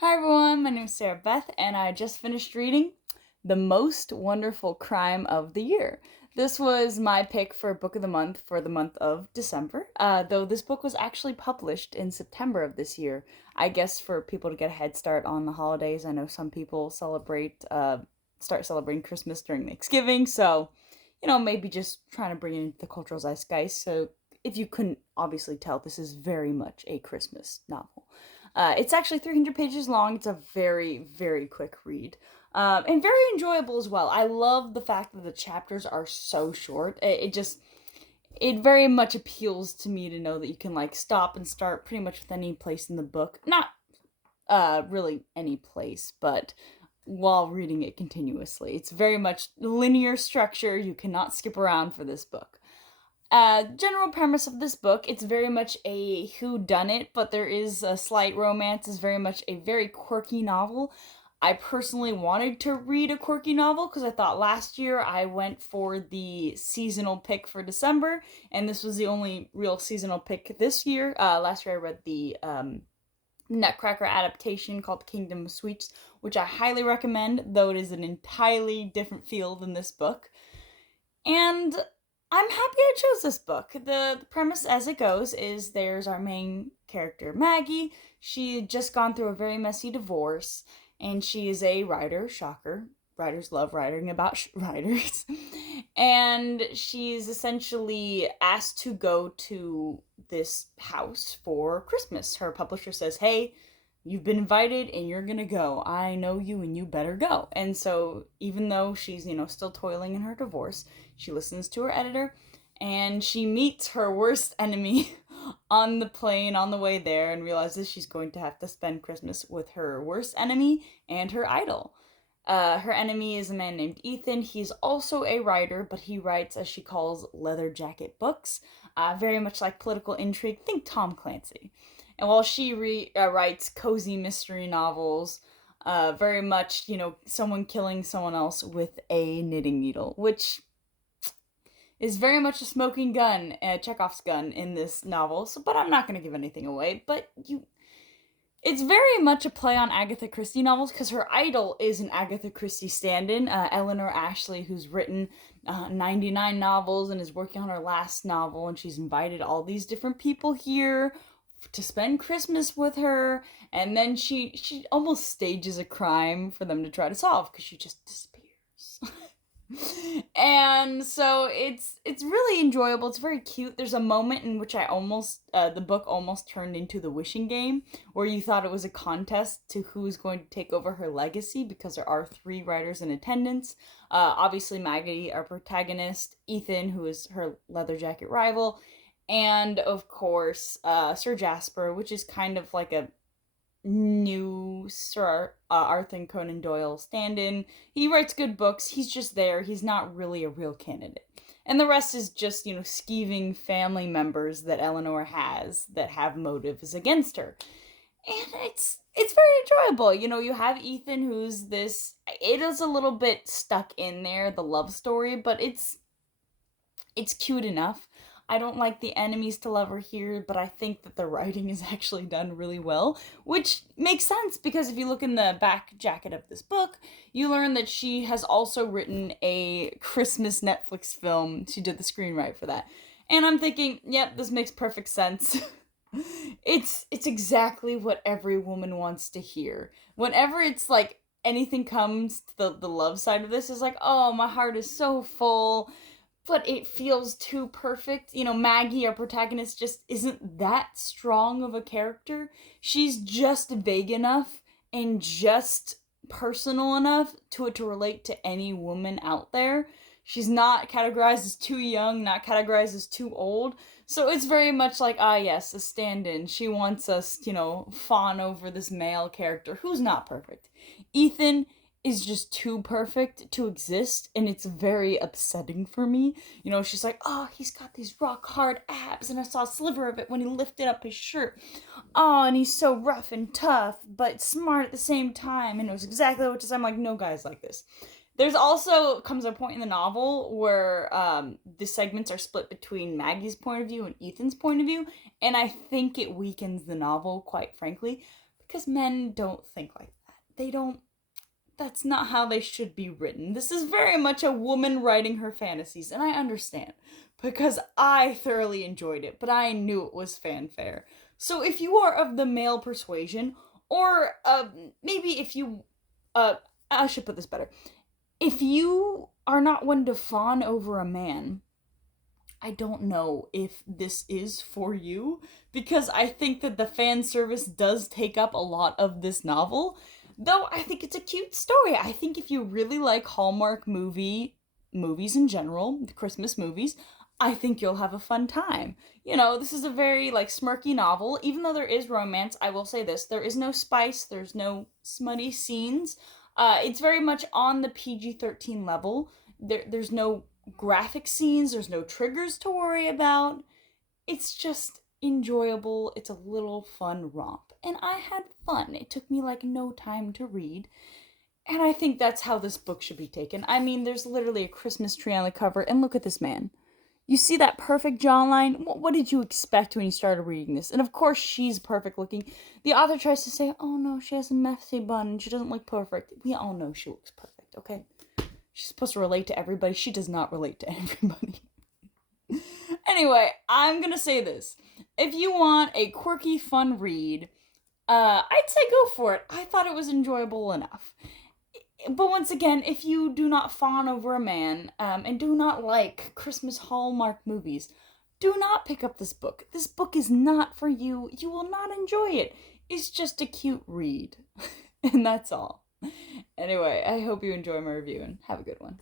Hi everyone, my name is Sarah Beth, and I just finished reading The Most Wonderful Crime of the Year. This was my pick for Book of the Month for the month of December, though this book was actually published in September of this year. I guess for people to get a head start on the holidays. I know some people start celebrating Christmas during Thanksgiving, so, maybe just trying to bring it into the cultural zeitgeist. So, if you couldn't obviously tell, this is very much a Christmas novel. It's actually 300 pages long. It's a very, very quick read. And very enjoyable as well. I love the fact that the chapters are so short. It very much appeals to me to know that you can like stop and start pretty much with any place in the book. Not really any place, but while reading it continuously. It's very much linear structure. You cannot skip around for this book. General premise of this book, it's very much a who done it, but there is a slight romance. It's very much a very quirky novel. I personally wanted to read a quirky novel because I thought last year I went for the seasonal pick for December, and this was the only real seasonal pick this year. Last year I read the Nutcracker adaptation called Kingdom of Sweets, which I highly recommend, though it is an entirely different feel than this book. And I'm happy I chose this book. The premise as it goes is there's our main character, Maggie. She had just gone through a very messy divorce, and she is a writer. Shocker. Writers love writing about writers. And she's essentially asked to go to this house for Christmas. Her publisher says, "Hey, you've been invited and you're gonna go. I know you and you better go." And so, even though she's, still toiling in her divorce, she listens to her editor and she meets her worst enemy on the plane on the way there and realizes she's going to have to spend Christmas with her worst enemy and her idol. Her enemy is a man named Ethan. He's also a writer, but he writes, as she calls, leather jacket books. Very much like political intrigue. Think Tom Clancy. And while she writes cozy mystery novels, very much, someone killing someone else with a knitting needle, which is very much a smoking gun, Chekhov's gun in this novel. So, but I'm not going to give anything away. But it's very much a play on Agatha Christie novels because her idol is an Agatha Christie stand-in, Eleanor Ashley, who's written 99 novels and is working on her last novel, and she's invited all these different people here to spend Christmas with her, and then she almost stages a crime for them to try to solve because she just disappears. And so it's really enjoyable. It's very cute. There's a moment in which the book almost turned into the wishing game, where you thought it was a contest to who's going to take over her legacy because there are three writers in attendance. Obviously Maggie, our protagonist, Ethan, who is her leather jacket rival, and of course Sir Jasper, which is kind of like a new Sir Arthur Conan Doyle stand-in. He writes good books. He's just there. He's not really a real candidate. And the rest is just, skeeving family members that Eleanor has that have motives against her. And it's very enjoyable. You have Ethan, who's this, it is a little bit stuck in there, the love story, but it's cute enough. I don't like the enemies to lover here, but I think that the writing is actually done really well, which makes sense because if you look in the back jacket of this book, you learn that she has also written a Christmas Netflix film. She did the screenwrite for that. And I'm thinking, yep, this makes perfect sense. It's exactly what every woman wants to hear. Whenever it's like anything comes to the love side of this is like, "Oh, my heart is so full." But it feels too perfect. Maggie, our protagonist, just isn't that strong of a character. She's just vague enough and just personal enough to it to relate to any woman out there. She's not categorized as too young, not categorized as too old. So it's very much like, yes, a stand in. She wants us, fawn over this male character who's not perfect. Ethan is just too perfect to exist, and it's very upsetting for me. She's like, "Oh, he's got these rock hard abs, and I saw a sliver of it when he lifted up his shirt. Oh, and he's so rough and tough, but smart at the same time, and knows exactly what to say." I'm like, no guys like this. There's also comes a point in the novel where the segments are split between Maggie's point of view and Ethan's point of view, and I think it weakens the novel, quite frankly, because men don't think like that. They don't, that's not how they should be written. This is very much a woman writing her fantasies, and I understand, because I thoroughly enjoyed it, but I knew it was fanfare. So if you are of the male persuasion, or maybe if you, I should put this better. If you are not one to fawn over a man, I don't know if this is for you, because I think that the fan service does take up a lot of this novel. Though I think it's a cute story. I think if you really like Hallmark movies in general, the Christmas movies, I think you'll have a fun time. You know, this is a very like smirky novel. Even though there is romance, I will say this: there is no spice, there's no smutty scenes. It's very much on the PG-13 level. There's no graphic scenes, there's no triggers to worry about. It's just enjoyable. It's a little fun romp. And I had fun. It took me like no time to read. And I think that's how this book should be taken. I mean, there's literally a Christmas tree on the cover, and look at this man. You see that perfect jawline? What did you expect when you started reading this? And of course, she's perfect looking. The author tries to say, oh no, she has a messy bun and she doesn't look perfect. We all know she looks perfect, okay? She's supposed to relate to everybody. She does not relate to everybody. Anyway, I'm gonna say this. If you want a quirky, fun read, I'd say go for it. I thought it was enjoyable enough. But once again, if you do not fawn over a man, and do not like Christmas Hallmark movies, do not pick up this book. This book is not for you. You will not enjoy it. It's just a cute read. And that's all. Anyway, I hope you enjoy my review and have a good one.